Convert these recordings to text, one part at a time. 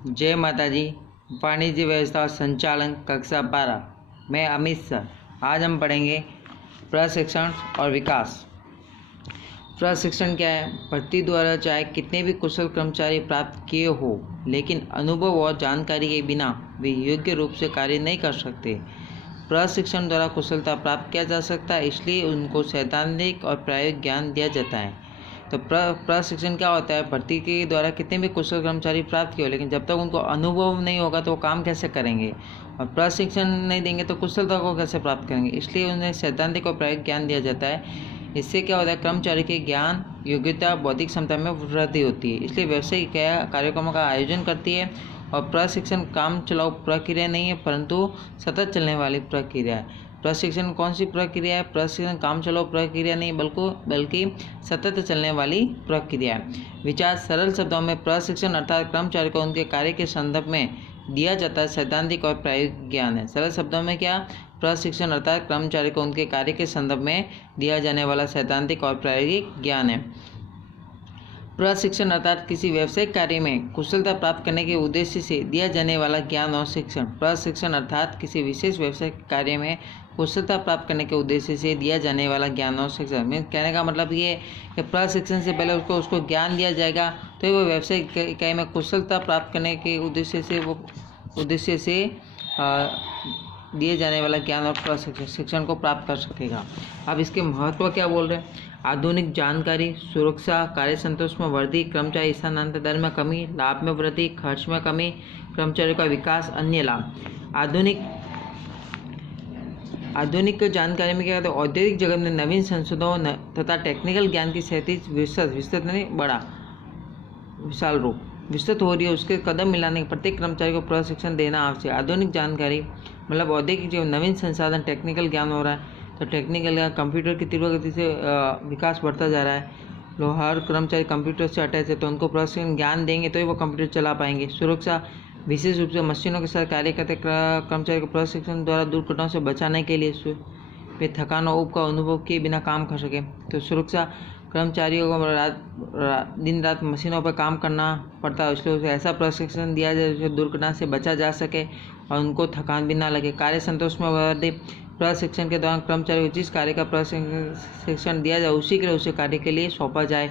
जय माता जी। वाणिज्य व्यवस्था और संचालन कक्षा 12 मैं अमित सर। आज हम पढ़ेंगे प्रशिक्षण और विकास। प्रशिक्षण क्या है? भर्ती द्वारा चाहे कितने भी कुशल कर्मचारी प्राप्त किए हो, लेकिन अनुभव और जानकारी के बिना वे योग्य रूप से कार्य नहीं कर सकते। प्रशिक्षण द्वारा कुशलता प्राप्त किया जा सकता है, इसलिए उनको सैद्धांतिक और प्रायोगिक ज्ञान दिया जाता है। तो प्रशिक्षण क्या होता है? भर्ती के द्वारा कितने भी कुशल कर्मचारी प्राप्त किए हो, लेकिन जब तक उनको अनुभव नहीं होगा तो वो काम कैसे करेंगे, और प्रशिक्षण नहीं देंगे तो कुशलता को कैसे प्राप्त करेंगे। इसलिए उन्हें सैद्धांतिक और प्रायोगिक ज्ञान दिया जाता है। इससे क्या होता है? कर्मचारी के ज्ञान, योग्यता, बौद्धिक क्षमता में वृद्धि होती है। इसलिए व्यावसायिक कार्यक्रमों का आयोजन करती है। और प्रशिक्षण काम चलाऊ प्रक्रिया नहीं है, परंतु सतत चलने वाली प्रक्रिया है। प्रशिक्षण कौन सी प्रक्रिया है? प्रशिक्षण काम चलाऊ प्रक्रिया नहीं बल्कि सतत चलने वाली प्रक्रिया है। विचार सरल शब्दों में, प्रशिक्षण अर्थात कर्मचारी को उनके कार्य के संदर्भ में दिया जाता है सैद्धांतिक और प्रायोगिक ज्ञान है। सरल शब्दों में क्या? प्रशिक्षण अर्थात कर्मचारी को उनके कार्य के संदर्भ में दिया जाने वाला सैद्धांतिक और प्रायोगिक ज्ञान है। प्रशिक्षण अर्थात किसी व्यावसायिक कार्य में कुशलता प्राप्त करने के उद्देश्य से दिया जाने वाला ज्ञान और शिक्षण। प्रशिक्षण अर्थात किसी विशेष व्यावसायिक कार्य में कुशलता प्राप्त करने के उद्देश्य से दिया जाने वाला ज्ञान और शिक्षण। मीन्स कहने का मतलब ये है कि प्रशिक्षण से पहले उसको ज्ञान दिया जाएगा, तो वो व्यावसायिक कार्य में कुशलता प्राप्त करने के उद्देश्य से दिए जाने वाला ज्ञान और शिक्षण को प्राप्त कर सकेगा। अब इसके महत्व क्या बोल रहे हैं? आधुनिक जानकारी, सुरक्षा, कार्य संतोष में वृद्धि, कर्मचारी स्थानांतरण दर में कमी, लाभ में वृद्धि, खर्च में कमी, कर्मचारी का विकास, अन्य लाभ। आधुनिक जानकारी में क्या कहते हैं? औद्योगिक जगत में नवीन संशोधनों तथा टेक्निकल ज्ञान की क्षैतिज विशाल रूप विस्तृत हो रही है। उसके कदम मिलाने के प्रत्येक कर्मचारी को प्रशिक्षण देना आवश्यक। आधुनिक जानकारी मतलब औद्योगिक जीवन, नवीन संसाधन, टेक्निकल ज्ञान हो रहा है, तो टेक्निकल या कंप्यूटर की तीव्र गति से विकास बढ़ता जा रहा है। लोग हर कर्मचारी कंप्यूटर से अटैच है, तो उनको प्रशिक्षण ज्ञान देंगे तो ही वो कंप्यूटर चला पाएंगे। सुरक्षा, विशेष रूप से मशीनों के साथ कार्य करते कर्मचारी को प्रशिक्षण द्वारा दुर्घटनाओं से बचाने के लिए वे थकान और ऊब का अनुभव किए बिना काम कर सके। तो सुरक्षा, कर्मचारियों को दिन रात मशीनों पर काम करना पड़ता है, इसलिए उसे ऐसा प्रशिक्षण दिया जाए जिससे दुर्घटना से बचा जा सके और उनको थकान भी ना लगे। कार्य संतोष में वृद्धि, प्रशिक्षण के दौरान कर्मचारी को जिस कार्य का प्रशिक्षण दिया जाए उसे कार्य के लिए सौंपा जाए,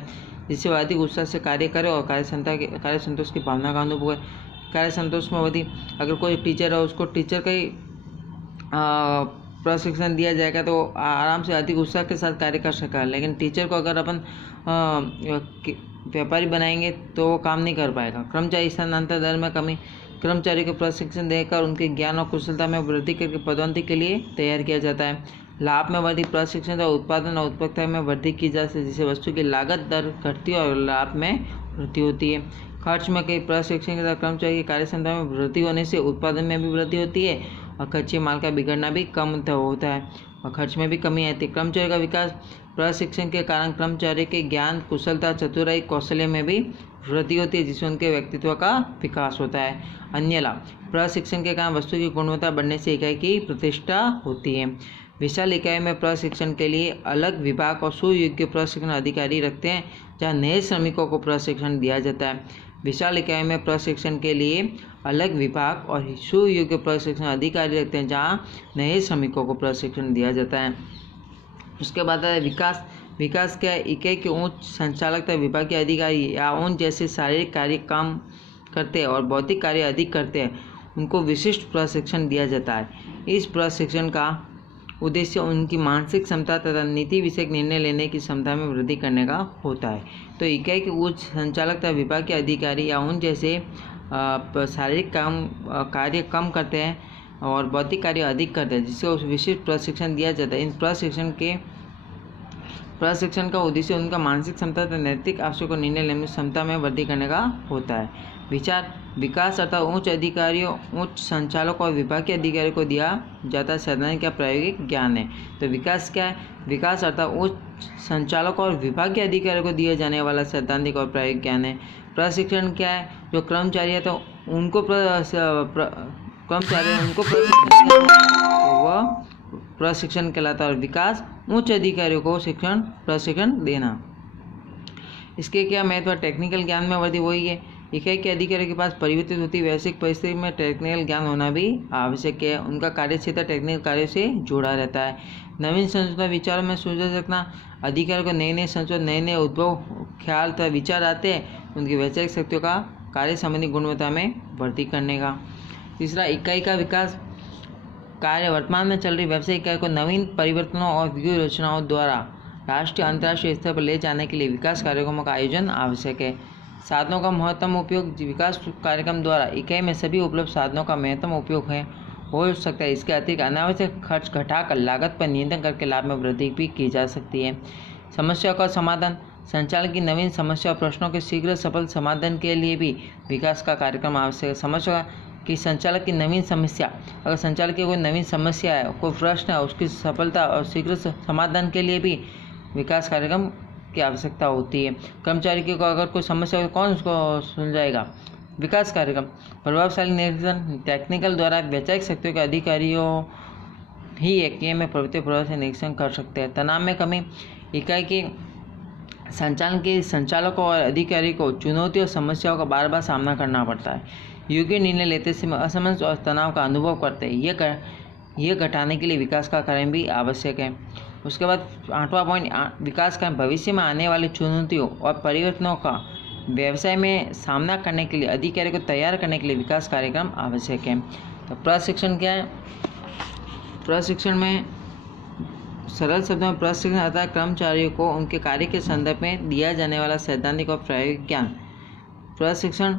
जिससे वह अधिक उत्साह से कार्य करे और कार्य संतोष की भावना का अनुभव है। कार्य संतोष में वृद्धि, अगर कोई टीचर है उसको टीचर का ही प्रशिक्षण दिया जाएगा तो आराम से अधिक उत्साह के साथ कार्य कर सकेगा। लेकिन टीचर को अगर अपन व्यापारी बनाएंगे तो वो काम नहीं कर पाएगा। कर्मचारी स्थानांतरण दर में कमी, कर्मचारी को प्रशिक्षण देकर उनके ज्ञान और कुशलता में वृद्धि करके पदोन्नति के लिए तैयार किया जाता है। लाभ में वृद्धि, प्रशिक्षण द्वारा उत्पादन और उत्पादकता में वृद्धि की जा सकती है, जिससे वस्तु की लागत दर घटती है और लाभ में वृद्धि होती है। खर्च में कई प्रशिक्षण के साथ कर्मचारी की कार्य क्षमता में वृद्धि होने से उत्पादन में भी वृद्धि होती है और कच्चे माल का बिगड़ना भी कम होता है और खर्च में भी कमी आती है। कर्मचारी का विकास, प्रशिक्षण के कारण कर्मचारी के ज्ञान, कुशलता, चतुराई, कौशल्य में भी वृद्धि होती है, जिससे उनके व्यक्तित्व का विकास होता है। अन्य लाभ, प्रशिक्षण के कारण वस्तु की गुणवत्ता बढ़ने से इकाई की प्रतिष्ठा होती है। विशाल इकाई में प्रशिक्षण के लिए अलग विभाग और सुयोग्य प्रशिक्षण अधिकारी रखते हैं, जहां नए श्रमिकों को प्रशिक्षण दिया जाता है। विशाल इकाई में प्रशिक्षण के लिए अलग विभाग और सुयोग्य प्रशिक्षण अधिकारी रखते हैं, जहां नए श्रमिकों को प्रशिक्षण दिया जाता है। उसके बाद है विकास। विकास क्या है? इकाई के उच्च संचालक तथा विभाग के अधिकारी या उन जैसे शारीरिक कार्य काम करते हैं और बौद्धिक कार्य अधिक करते हैं, उनको विशिष्ट प्रशिक्षण दिया जाता है। इस प्रशिक्षण का उद्देश्य उनकी मानसिक क्षमता तथा नीति विषयक निर्णय लेने की क्षमता में वृद्धि करने का होता है। तो इकाई के उच्च संचालक तथा विभाग के अधिकारी या उन जैसे शारीरिक कार्य कम करते हैं और बौद्धिक कार्य अधिक करते हैं, जिससे उस विशिष्ट प्रशिक्षण दिया जाता है। इन प्रशिक्षण का उद्देश्य उनका मानसिक क्षमता तथा नैतिक आवश्यक निर्णय लेने की क्षमता में वृद्धि करने का होता है। विचार, विकास अर्थात उच्च अधिकारियों, उच्च संचालकों और विभाग के अधिकारियों को दिया जाता है सैद्धांतिक या प्रायोगिक ज्ञान है। तो विकास क्या है? विकास अर्थात उच्च संचालकों और विभाग के अधिकारियों को दिया जाने वाला सैद्धांतिक और प्रायोगिक ज्ञान है। प्रशिक्षण क्या है? जो कर्मचारी है तो उनको प्रशिक्षण कहलाता है और विकास उच्च अधिकारियों को प्रशिक्षण देना। इसके क्या महत्व? टेक्निकल ज्ञान में वृद्धि वही है इकाई के अधिकारियों के पास परिवर्तित होती वैश्विक परिस्थिति में टेक्निकल ज्ञान होना भी आवश्यक है। उनका कार्य क्षेत्र टेक्निकल कार्यों से जुड़ा रहता है। नवीन संशोधन विचारों में सुझाव रखना, अधिकारियों को नए नए संशोधन, नए नए उद्भव, ख्याल तथा विचार आते हैं, उनकी वैचारिक शक्तियों का कार्य संबंधी गुणवत्ता में वृद्धि करने का। तीसरा, इकाई का विकास कार्य वर्तमान में चल रही व्यवसायिक इकाई को नवीन परिवर्तनों और व्यूह रचनाओं द्वारा राष्ट्रीय अंतर्राष्ट्रीय स्तर पर ले जाने के लिए विकास कार्यक्रमों का आयोजन आवश्यक है। साधनों का महत्तम उपयोग, विकास कार्यक्रम द्वारा इकाई में सभी उपलब्ध साधनों का महत्तम उपयोग हो सकता है। इसके अतिरिक्त अनावश्यक खर्च घटाकर लागत पर नियंत्रण करके लाभ में वृद्धि भी की जा सकती है। समस्याओं का समाधान, संचालन की नवीन समस्या और प्रश्नों के शीघ्र सफल समाधान के लिए भी विकास का कार्यक्रम आवश्यक है। समस्या कि संचालक की नवीन समस्या, अगर संचालक की कोई नवीन समस्या है, कोई प्रश्न है, उसकी सफलता और शीघ्र समाधान के लिए भी विकास कार्यक्रम की आवश्यकता होती है। कर्मचारी को अगर कोई समस्या हो तो कौन उसको सुलझाएगा? विकास कार्यक्रम। प्रभावशाली निरीक्षण, टेक्निकल द्वारा वैचारिक शक्तियों के अधिकारियों ही इकाई में प्रवृत्ति प्रभाव से निरीक्षण कर सकते हैं। तनाव में कमी, इकाई के संचालन के संचालकों और अधिकारी को चुनौतियों और समस्याओं का बार बार सामना करना पड़ता है। योग्य निर्णय लेते समय असमंजस और तनाव का अनुभव करते हैं। यह घटाने के लिए विकास का कार्य भी आवश्यक है। उसके बाद 8वां पॉइंट, विकास का भविष्य में आने वाली चुनौतियों और परिवर्तनों का व्यवसाय में सामना करने के लिए अधिकारी को तैयार करने के लिए विकास कार्यक्रम आवश्यक है। तो प्रशिक्षण क्या है? प्रशिक्षण में सरल शब्दों में प्रशिक्षण अर्थात कर्मचारियों को उनके कार्य के संदर्भ में दिया जाने वाला सैद्धांतिक और प्रायोगिक ज्ञान। प्रशिक्षण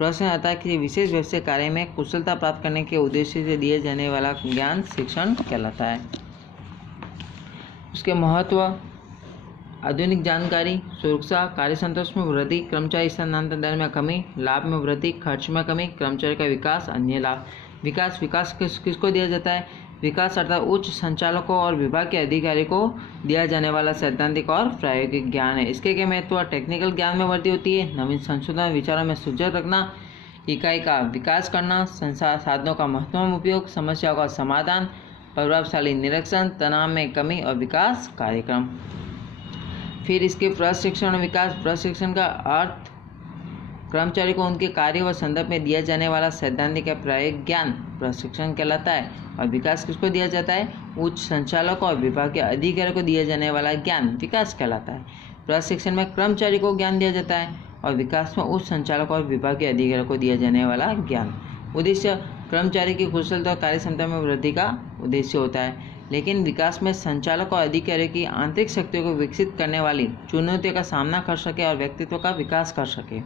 अर्थात किसी विशेष व्यवसाय कार्य में कुशलता प्राप्त करने के उद्देश्य से दिए जाने वाला ज्ञान शिक्षण कहलाता है। उसके महत्व, आधुनिक जानकारी, सुरक्षा, कार्य संतोष में वृद्धि, कर्मचारी स्थानांतरण दर में कमी, लाभ में वृद्धि, खर्च में कमी, कर्मचारी का विकास, अन्य लाभ। विकास किसको दिया जाता है? विकास अर्थात उच्च संचालकों और विभाग के अधिकारी को दिया जाने वाला सैद्धांतिक और प्रायोगिक ज्ञान है। इसके क्या महत्व? टेक्निकल ज्ञान में वृद्धि होती है, नवीन संशोधन विचारों में सुझाव रखना, इकाई का विकास करना, साधनों का महत्वपूर्ण उपयोग, समस्याओं का समाधान, प्रभावशाली निरीक्षण, तनाव में कमी और विकास कार्यक्रम। फिर इसके प्रशिक्षण विकास। प्रशिक्षण का अर्थ कर्मचारी को उनके कार्य व संदर्भ में दिया जाने वाला सैद्धांतिक या प्रायोगिक ज्ञान प्रशिक्षण कहलाता है। और विकास किसको दिया जाता है? उच्च संचालक और विभाग के अधिकारी को दिया जाने वाला ज्ञान विकास कहलाता है। प्रशिक्षण में कर्मचारी को ज्ञान दिया जाता है और विकास में उच्च संचालक और विभाग के अधिकारी को दिया जाने वाला ज्ञान। उद्देश्य, कर्मचारी की कुशलता और कार्य क्षमता में वृद्धि का उद्देश्य होता है। लेकिन विकास में संचालक और अधिकारियों की आंतरिक शक्तियों को विकसित करने वाली चुनौतियों का सामना कर सके और व्यक्तित्व का विकास कर सके।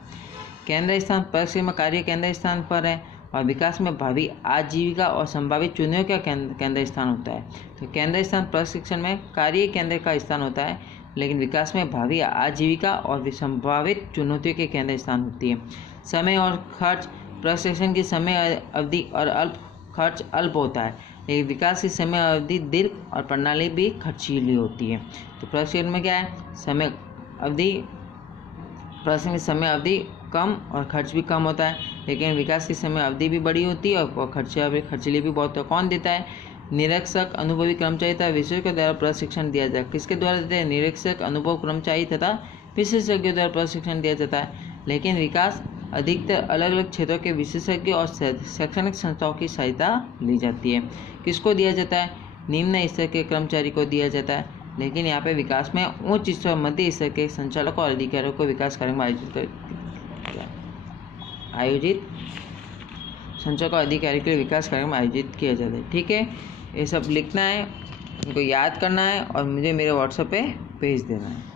केंद्र स्थान, प्रशिक्षण में कार्य केंद्र स्थान पर है और विकास में भावी आजीविका और संभावित चुनौतियों का केंद्र स्थान होता है। तो केंद्र स्थान प्रशिक्षण में कार्य केंद्र का स्थान होता है, लेकिन विकास में भावी आजीविका और संभावित चुनौतियों के केंद्र स्थान होती है। समय और खर्च, प्रशिक्षण की समय अवधि और खर्च अल्प होता है, लेकिन विकास की समय अवधि दीर्घ और प्रणाली भी खर्चीली होती है। तो प्रशिक्षण में क्या है? प्रशिक्षण की समय अवधि कम और खर्च भी कम होता है, लेकिन विकास की समय अवधि भी बड़ी होती है और खर्चीली भी बहुत। कौन देता है? निरीक्षक, अनुभवी कर्मचारी तथा विशेषज्ञों द्वारा प्रशिक्षण दिया जाता है। किसके द्वारा देते हैं? निरीक्षक, अनुभव कर्मचारी तथा विशेषज्ञों द्वारा प्रशिक्षण दिया जाता है। लेकिन विकास अधिकतर अलग अलग क्षेत्रों के विशेषज्ञ और शैक्षणिक संस्थाओं की सहायता ली जाती है। किसको दिया जाता है? निम्न स्तर के कर्मचारी को दिया जाता है, लेकिन यहाँ पे विकास में उच्च स्तर मध्य स्तर के संचालकों और अधिकारियों को विकास कार्यक्रम आयोजित संचालकों और अधिकारी के लिए विकास कार्यक्रम आयोजित किया जाता है। ठीक है, ये सब लिखना है, उनको याद करना है और मुझे मेरे व्हाट्सएप पे भेज देना है।